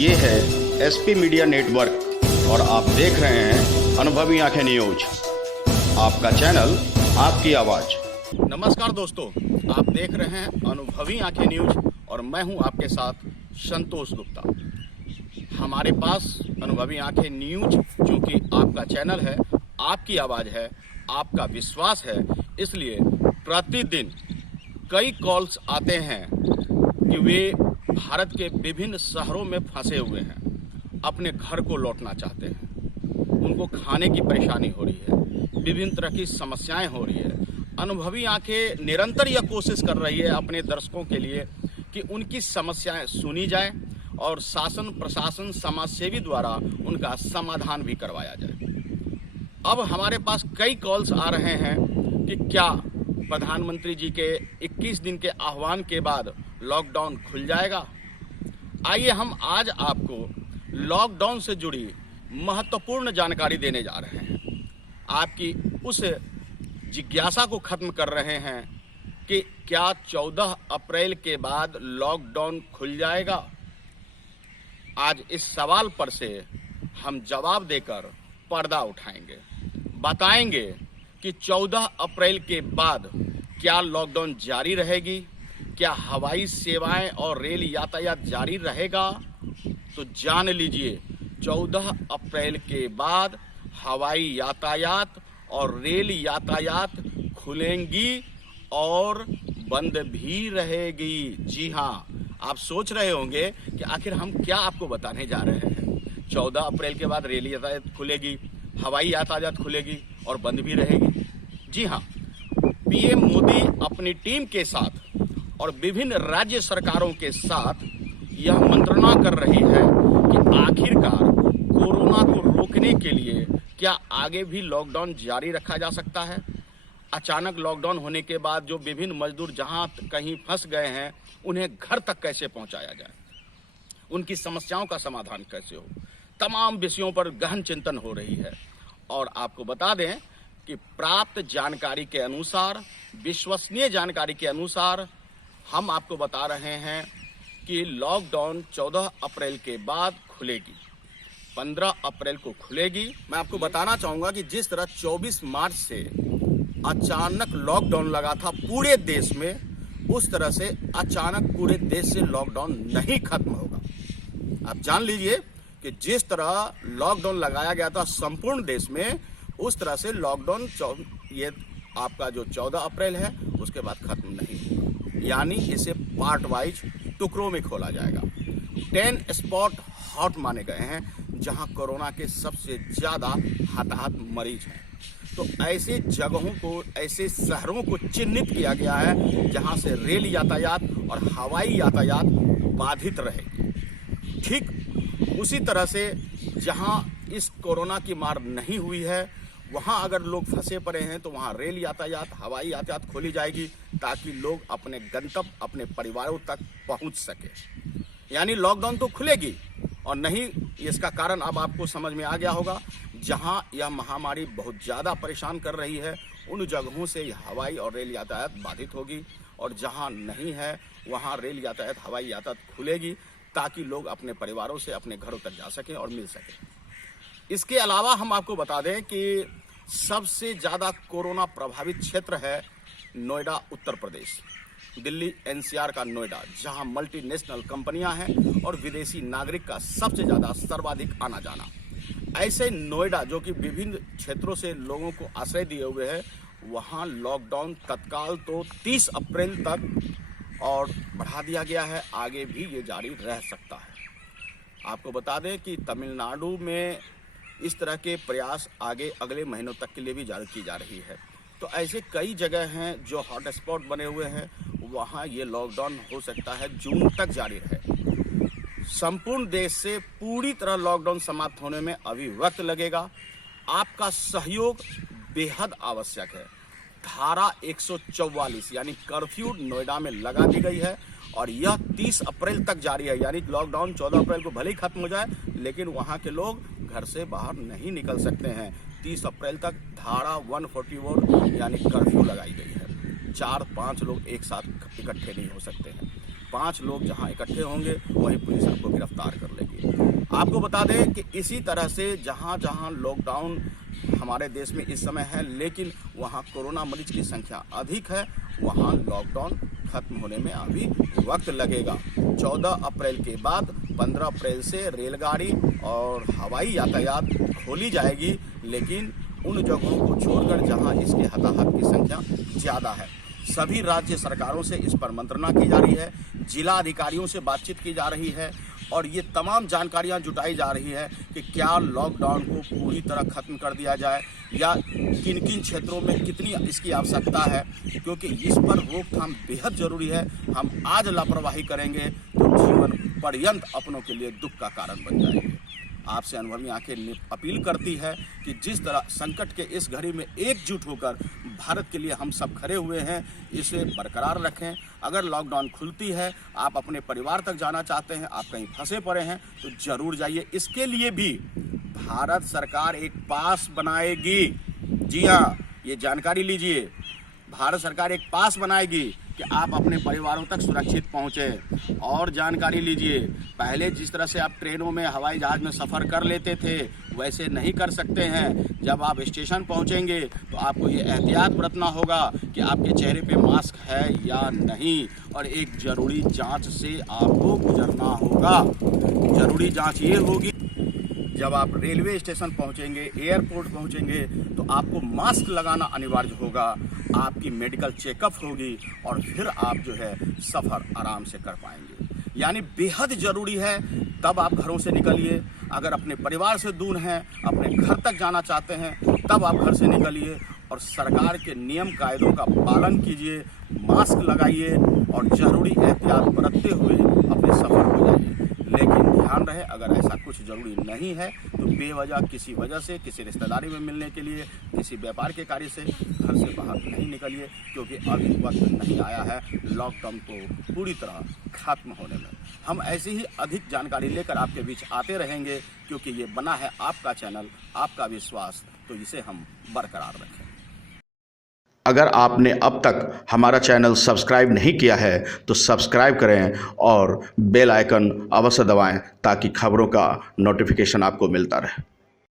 ये है SP media network और आप देख रहे हैं अनुभवी आंखें न्यूज, आपका चैनल आपकी आवाज। नमस्कार दोस्तों, आप देख रहे हैं अनुभवी आंखें न्यूज और मैं हूं आपके साथ संतोष गुप्ता। हमारे पास अनुभवी आंखें न्यूज चूंकि आपका चैनल है, आपकी आवाज है, आपका विश्वास है, इसलिए प्रतिदिन कई कॉल्स आते हैं कि वे भारत के विभिन्न शहरों में फंसे हुए हैं, अपने घर को लौटना चाहते हैं, उनको खाने की परेशानी हो रही है, विभिन्न तरह की समस्याएं हो रही है। अनुभवी आंखें निरंतर यह कोशिश कर रही है अपने दर्शकों के लिए कि उनकी समस्याएं सुनी जाए और शासन प्रशासन समाजसेवी द्वारा उनका समाधान भी करवाया जाए। अब हमारे पास कई कॉल्स आ रहे हैं कि क्या प्रधानमंत्री जी के 21 दिन के आह्वान के बाद लॉकडाउन खुल जाएगा। आइए हम आज आपको लॉकडाउन से जुड़ी महत्वपूर्ण जानकारी देने जा रहे हैं। आपकी उस जिज्ञासा को खत्म कर रहे हैं कि क्या 14 अप्रैल के बाद लॉकडाउन खुल जाएगा। आज इस सवाल पर से हम जवाब देकर पर्दा उठाएंगे, बताएंगे कि 14 अप्रैल के बाद क्या लॉकडाउन जारी रहेगी, क्या हवाई सेवाएं और रेल यातायात जारी रहेगा। तो जान लीजिए 14 अप्रैल के बाद हवाई यातायात और रेल यातायात खुलेंगी और बंद भी रहेगी। जी हाँ, आप सोच रहे होंगे कि आखिर हम क्या आपको बताने जा रहे हैं। 14 अप्रैल के बाद रेल यातायात खुलेगी, हवाई यातायात खुलेगी और बंद भी रहेगी। जी हाँ, पीएम मोदी अपनी टीम के साथ और विभिन्न राज्य सरकारों के साथ यह मंत्रणा कर रही है कि आखिरकार कोरोना को रोकने के लिए क्या आगे भी लॉकडाउन जारी रखा जा सकता है। अचानक लॉकडाउन होने के बाद जो विभिन्न मजदूर जहां कहीं फंस गए हैं, उन्हें घर तक कैसे पहुंचाया जाए, उनकी समस्याओं का समाधान कैसे हो, तमाम विषयों पर गहन चिंतन हो रही है। और आपको बता दें कि प्राप्त जानकारी के अनुसार, विश्वसनीय जानकारी के अनुसार हम आपको बता रहे हैं कि लॉकडाउन 14 अप्रैल के बाद खुलेगी, 15 अप्रैल को खुलेगी। मैं आपको बताना चाहूंगा कि जिस तरह 24 मार्च से अचानक लॉकडाउन लगा था पूरे देश में, उस तरह से अचानक पूरे देश से लॉकडाउन नहीं खत्म होगा। आप जान लीजिए कि जिस तरह लॉकडाउन लगाया गया था संपूर्ण देश में, उस तरह से लॉकडाउन ये आपका जो 14 अप्रैल है उसके बाद खत्म नहीं होगा, यानी इसे पार्ट वाइज टुकड़ों में खोला जाएगा। 10 स्पॉट हॉट माने गए हैं जहां कोरोना के सबसे ज्यादा हताहत मरीज हैं। तो ऐसे जगहों को, ऐसे शहरों को चिन्हित किया गया है जहां से रेल यातायात और हवाई यातायात बाधित रहेगी। ठीक उसी तरह से जहां इस कोरोना की मार नहीं हुई है, वहां अगर लोग फंसे पड़े हैं तो वहां रेल यातायात, हवाई यातायात खोली जाएगी ताकि लोग अपने गंतव्य, अपने परिवारों तक पहुंच सके। यानी लॉकडाउन तो खुलेगी और नहीं, इसका कारण अब आपको समझ में आ गया होगा। जहां यह महामारी बहुत ज्यादा परेशान कर रही है, उन जगहों से हवाई और रेल यातायात बाधित होगी और जहां नहीं है वहां रेल यातायात, हवाई यातायात खुलेगी ताकि लोग अपने परिवारों से अपने घरों तक जा सकें और मिल सकें। इसके अलावा हम आपको बता दें कि सबसे ज्यादा कोरोना प्रभावित क्षेत्र है नोएडा, उत्तर प्रदेश, दिल्ली एनसीआर का नोएडा, जहां मल्टीनेशनल कंपनियां हैं और विदेशी नागरिक का सबसे ज्यादा सर्वाधिक आना जाना। ऐसे नोएडा जो कि विभिन्न क्षेत्रों से लोगों को आश्रय दिए हुए है, वहां लॉकडाउन तत्काल तो 30 अप्रैल तक और बढ़ा दिया गया है, आगे भी ये जारी रह सकता है। आपको बता दें कि तमिलनाडु में इस तरह के प्रयास आगे अगले महीनों तक के लिए भी जारी की जा रही है। तो ऐसे कई जगह हैं जो हॉटस्पॉट बने हुए हैं, वहां ये लॉकडाउन हो सकता है जून तक जारी रहे। संपूर्ण देश से पूरी तरह लॉकडाउन समाप्त होने में अभी वक्त लगेगा। आपका सहयोग बेहद आवश्यक है। धारा 144 यानी कर्फ्यू नोएडा में लगा दी गई है और यह 30 अप्रैल तक जारी है। यानी लॉकडाउन 14 अप्रैल को भले ही खत्म हो जाए, लेकिन वहां के लोग घर से बाहर नहीं निकल सकते हैं। 30 अप्रैल तक धारा 144 यानी कर्फ्यू लगाई गई है। 4-5 लोग एक साथ इकट्ठे नहीं हो सकते हैं। 5 लोग जहां इकट्ठे होंगे वहीं पुलिस आपको गिरफ्तार कर लेगी। आपको बता दें कि इसी तरह से जहां जहां लॉकडाउन हमारे देश में इस समय है, लेकिन वहां कोरोना मरीज की संख्या अधिक है, वहां लॉकडाउन खत्म होने में अभी वक्त लगेगा। 14 अप्रैल के बाद 15 अप्रैल से रेलगाड़ी और हवाई यातायात खोली जाएगी, लेकिन उन जगहों को छोड़कर जहां इसके हताहत की संख्या ज़्यादा है। सभी राज्य सरकारों से इस पर मंत्रणा की जा रही है, जिला अधिकारियों से बातचीत की जा रही है और ये तमाम जानकारियां जुटाई जा रही है कि क्या लॉकडाउन को पूरी तरह खत्म कर दिया जाए या किन किन क्षेत्रों में कितनी इसकी आवश्यकता है, क्योंकि इस पर रोकथाम बेहद ज़रूरी है। हम आज लापरवाही करेंगे तो जीवन पर्यंत अपनों के लिए दुख का कारण बन जाएंगे। आपसे अनुभवी आंखें अपील करती है कि जिस तरह संकट के इस घड़ी में एकजुट होकर भारत के लिए हम सब खड़े हुए हैं, इसे बरकरार रखें। अगर लॉकडाउन खुलती है, आप अपने परिवार तक जाना चाहते हैं, आप कहीं फंसे पड़े हैं, तो जरूर जाइए। इसके लिए भी भारत सरकार एक पास बनाएगी। जी हाँ, ये जानकारी लीजिए, भारत सरकार एक पास बनाएगी कि आप अपने परिवारों तक सुरक्षित पहुँचे। और जानकारी लीजिए, पहले जिस तरह से आप ट्रेनों में, हवाई जहाज़ में सफ़र कर लेते थे, वैसे नहीं कर सकते हैं। जब आप स्टेशन पहुँचेंगे तो आपको ये एहतियात बरतना होगा कि आपके चेहरे पे मास्क है या नहीं, और एक ज़रूरी जांच से आपको गुजरना होगा। ज़रूरी जांच ये होगी, जब आप रेलवे स्टेशन पहुंचेंगे, एयरपोर्ट पहुंचेंगे, तो आपको मास्क लगाना अनिवार्य होगा। आपकी मेडिकल चेकअप होगी और फिर आप जो है सफ़र आराम से कर पाएंगे। यानी बेहद ज़रूरी है, तब आप घरों से निकलिए। अगर अपने परिवार से दूर हैं, अपने घर तक जाना चाहते हैं, तब आप घर से निकलिए और सरकार के नियम कायदों का पालन कीजिए, मास्क लगाइए और ज़रूरी एहतियात बरतते हुए अपने सफ़र को जाइए। लेकिन ध्यान रहे, अगर ऐसा कुछ ज़रूरी नहीं है तो बेवजह किसी वजह से, किसी रिश्तेदारी में मिलने के लिए, किसी व्यापार के कार्य से घर से बाहर नहीं निकलिए, क्योंकि अभी वक्त नहीं आया है लॉकडाउन को पूरी तरह खत्म होने में। हम ऐसी ही अधिक जानकारी लेकर आपके बीच आते रहेंगे, क्योंकि ये बना है आपका चैनल, आपका विश्वास, तो इसे हम बरकरार रखें। अगर आपने अब तक हमारा चैनल सब्सक्राइब नहीं किया है तो सब्सक्राइब करें और बेल आइकन अवश्य दबाएं ताकि खबरों का नोटिफिकेशन आपको मिलता रहे।